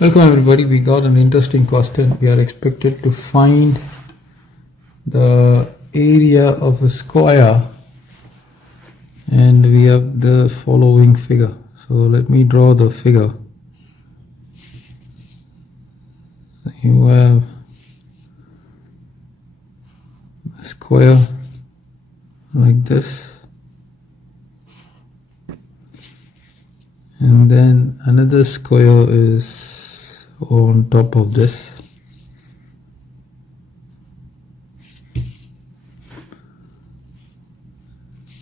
Welcome everybody. We got an interesting question. We are expected to find the area of a square and we have the following figure. So let me draw the figure. You have a square like this, and then another square is on top of this.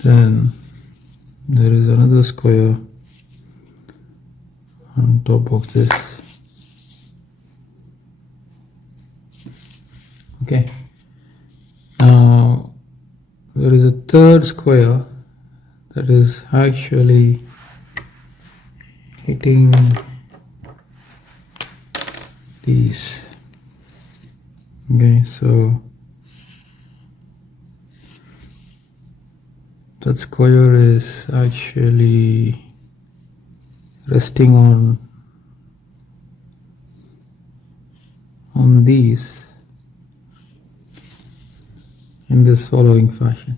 Then there is another square on top of this. Okay. Now there is a third square that is actually hitting these. Okay, so that square is actually resting on these in this following fashion.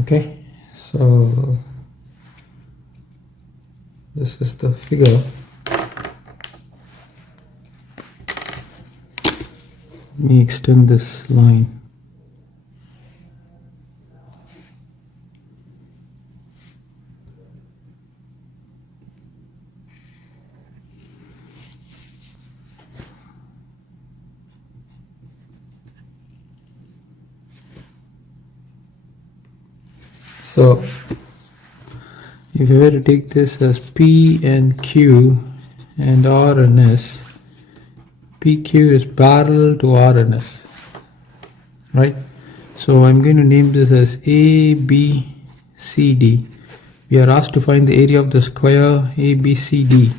Okay, so this is the figure. Let me extend this line. So if you were to take this as P and Q and R and S, PQ is parallel to R and S, right? So I'm going to name this as A, B, C, D. We are asked to find the area of the square A, B, C, D.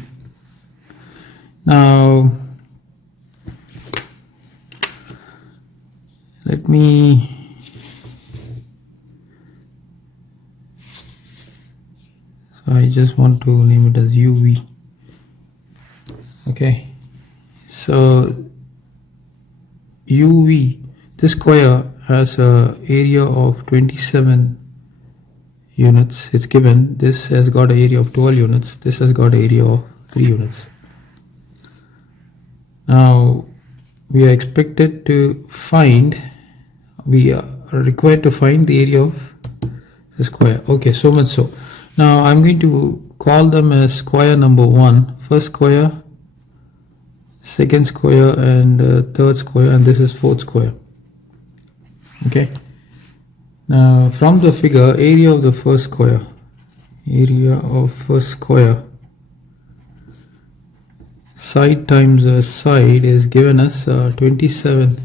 Now let me I just want to name it as UV. Okay, so UV, this square has a area of 27 units. It's given. This has got an area of 12 units. This has got an area of 3 units. Now we are expected to find, we are required to find the area of the square. Okay, so much so. Now I'm going to call them as square number 1, first square, second square, and third square, and this is fourth square. Okay. Now from the figure, area of the first square, side times side is given as 27.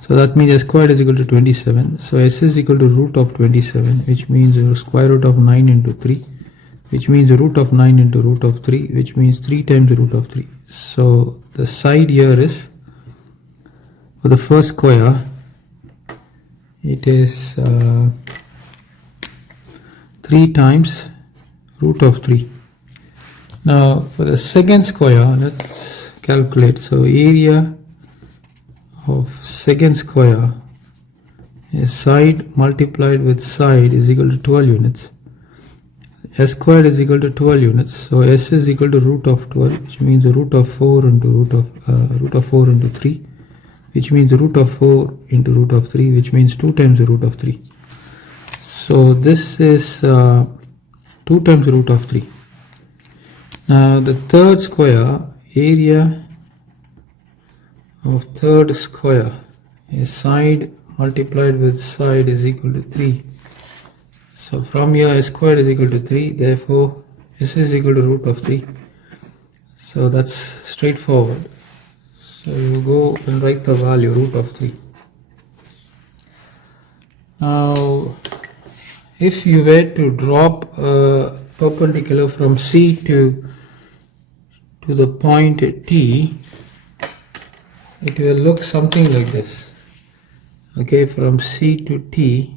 So that means S squared is equal to 27. So S is equal to root of 27, which means square root of 9 into 3, which means root of 9 into root of 3, which means 3 times root of 3. So the side here is, for the first square, it is 3 times root of 3. Now for the second square, let's calculate. So area of second square is side multiplied with side is equal to 12 units. S squared is equal to 12 units. So S is equal to root of 12, which means the root of 4 into root of 4 into 3, which means the root of 4 into root of 3, which means 2 times the root of 3. So this is 2 times the root of 3. Now the third square, area of third square is side multiplied with side is equal to 3. So from here S squared is equal to 3, therefore S is equal to root of 3. So that's straightforward. So you go and write the value root of 3. Now if you were to drop a perpendicular from C to to the point T, it will look something like this. Okay, from C to T,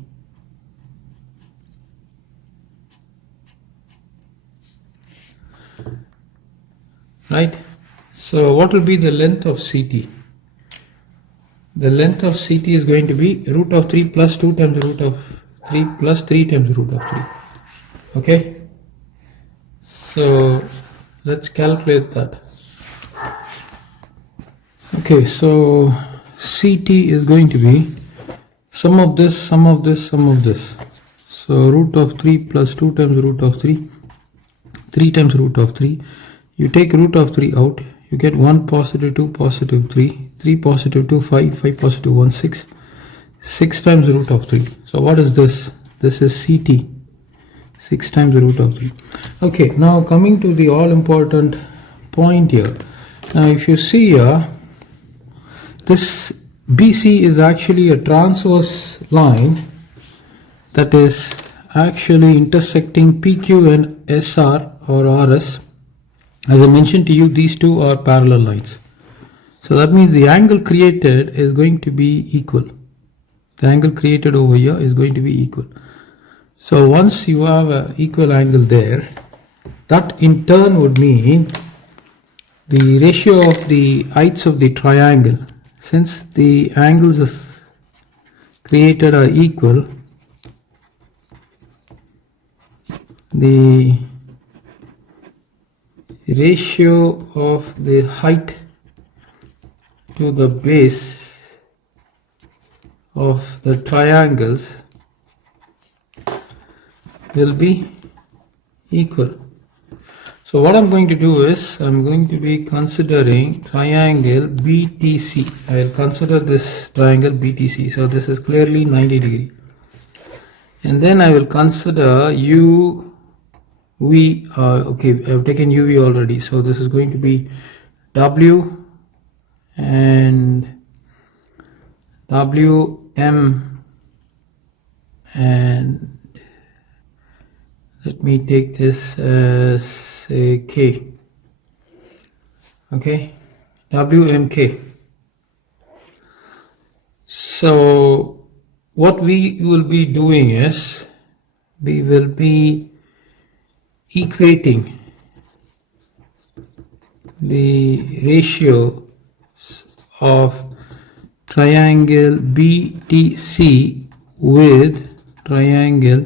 right? So what will be the length of CT? The length of CT is going to be root of 3 plus 2 times root of 3 plus 3 times root of 3. Okay, so let's calculate that. Okay, so CT is going to be sum of this, sum of this, sum of this. So root of 3 plus 2 times root of 3, 3 times root of 3. You take root of 3 out, you get 1 positive 2 positive 3, 3 positive 2 5, 5 positive 1 6, 6 times root of 3. So what is this? This is CT, 6 times the root of 3. Okay, now coming to the all important point here. Now if you see here, this BC is actually a transverse line that is actually intersecting PQ and SR or RS. As I mentioned to you, these two are parallel lines. So that means the angle created is going to be equal. The angle created over here is going to be equal. So once you have an equal angle there, that in turn would mean the ratio of the heights of the triangle, since the angles created are equal, the ratio of the height to the base of the triangles will be equal. So what I'm going to do is I'm going to be considering triangle BTC. I will consider this triangle BTC. So this is clearly 90 degree. And then I will consider UV. Okay, I've taken UV already. So this is going to be W and WM, and let me take this as a K. Okay, WMK. So what we will be doing is we will be equating the ratio of triangle BTC with triangle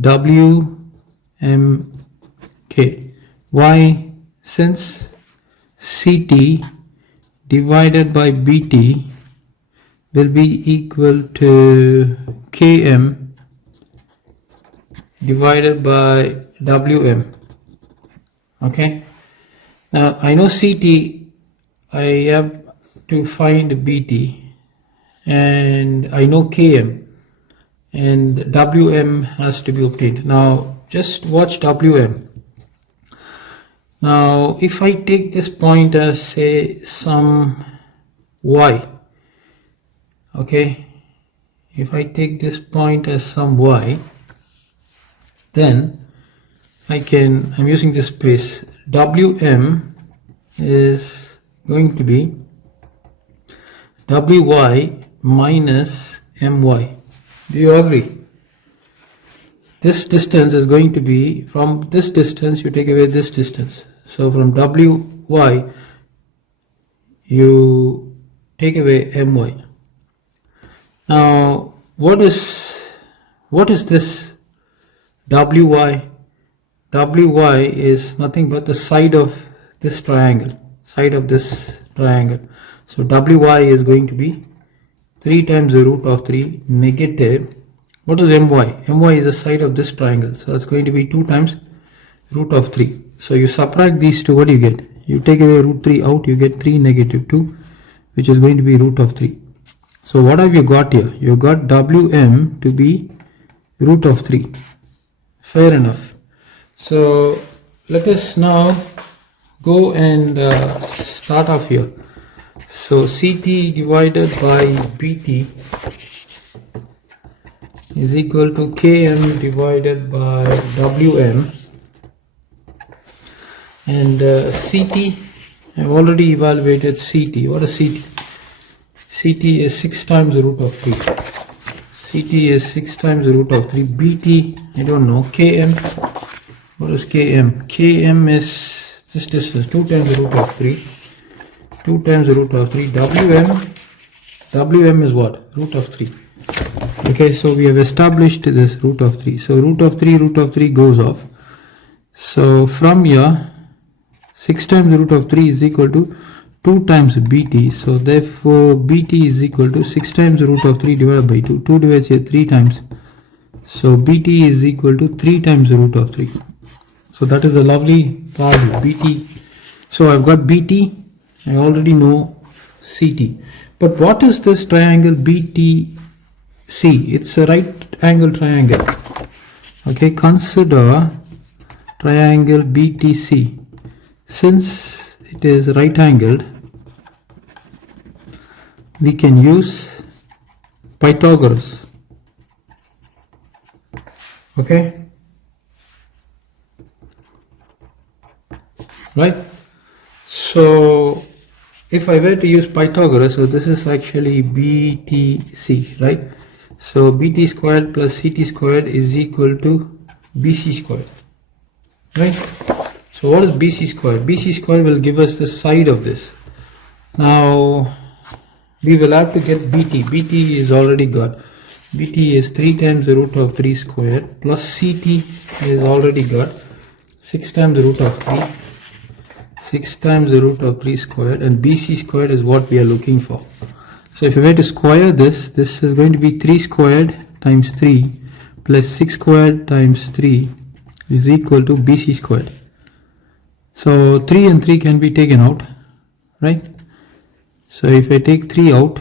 WMK. Why? Since CT divided by BT will be equal to KM divided by WM. Okay, now I know CT, I have to find BT, and I know KM, and WM has to be obtained. Now just watch WM. Now if I take this point as say some Y, okay, if I take this point as some Y, then I'm using this space. WM is going to be WY minus MY. Do you agree? This distance is going to be, from this distance you take away this distance. So from WY you take away MY. Now what is this WY? WY is nothing but the side of this triangle, So WY is going to be 3 times the root of 3 negative, what is MY? MY is the side of this triangle, so it's going to be 2 times root of 3. So you subtract these two, what do you get? You take away root 3 out, you get 3 negative 2, which is going to be root of 3. So what have you got here? You got WM to be root of 3. Fair enough. So let us now go and start off here. So CT divided by BT is equal to KM divided by WM, and CT I've already evaluated CT. What is CT? CT is 6 times the root of 3. CT is 6 times the root of 3. BT, I don't know. KM, what is KM? KM is this distance, 2 times the root of 3. 2 times the root of 3. WM is what? Root of 3. Okay, so we have established this root of 3. So root of 3 goes off. So from here, 6 times the root of 3 is equal to 2 times BT. So therefore BT is equal to 6 times the root of 3 divided by 2. 2 divides here 3 times. So BT is equal to 3 times the root of 3. So that is a lovely value, BT. So I've got BT. I already know CT. But what is this triangle BTC? It's a right angle triangle. Okay, consider triangle BTC. Since it is right angled, we can use Pythagoras. Okay, right? So if I were to use Pythagoras, so this is actually BTC, right? So BT squared plus CT squared is equal to BC squared, right? So what is BC squared? BC squared will give us the side of this. Now we will have to get BT. BT is already got. BT is 3 times the root of 3 squared plus CT is already got 6 times the root of 3. 6 times the root of 3 squared, and BC squared is what we are looking for. So if you were to square this, this is going to be 3 squared times 3 plus 6 squared times 3 is equal to BC squared. So 3 and 3 can be taken out, right? So if I take 3 out,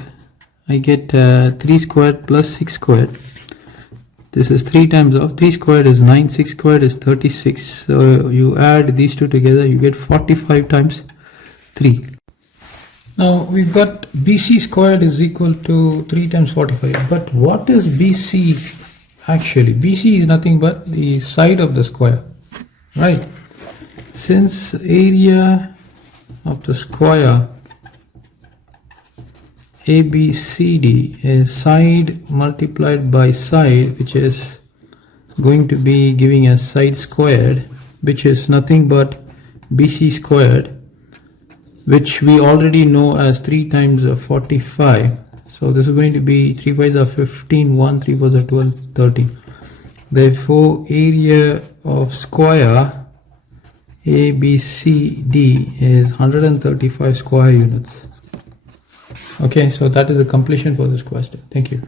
I get 3 squared plus 6 squared. This is 3 times of 3 squared is 9, 6 squared is 36. So you add these two together, you get 45 times 3. Now we've got BC squared is equal to 3 times 45. But what is BC actually? BC is nothing but the side of the square, right? Since area of the square ABCD is side multiplied by side, which is going to be giving us side squared, which is nothing but BC squared, which we already know as 3 times 45. So this is going to be 3 5s are 15, 1, 3 4s are 12, 13. Therefore area of square ABCD is 135 square units. Okay, so that is the completion for this question. Thank you.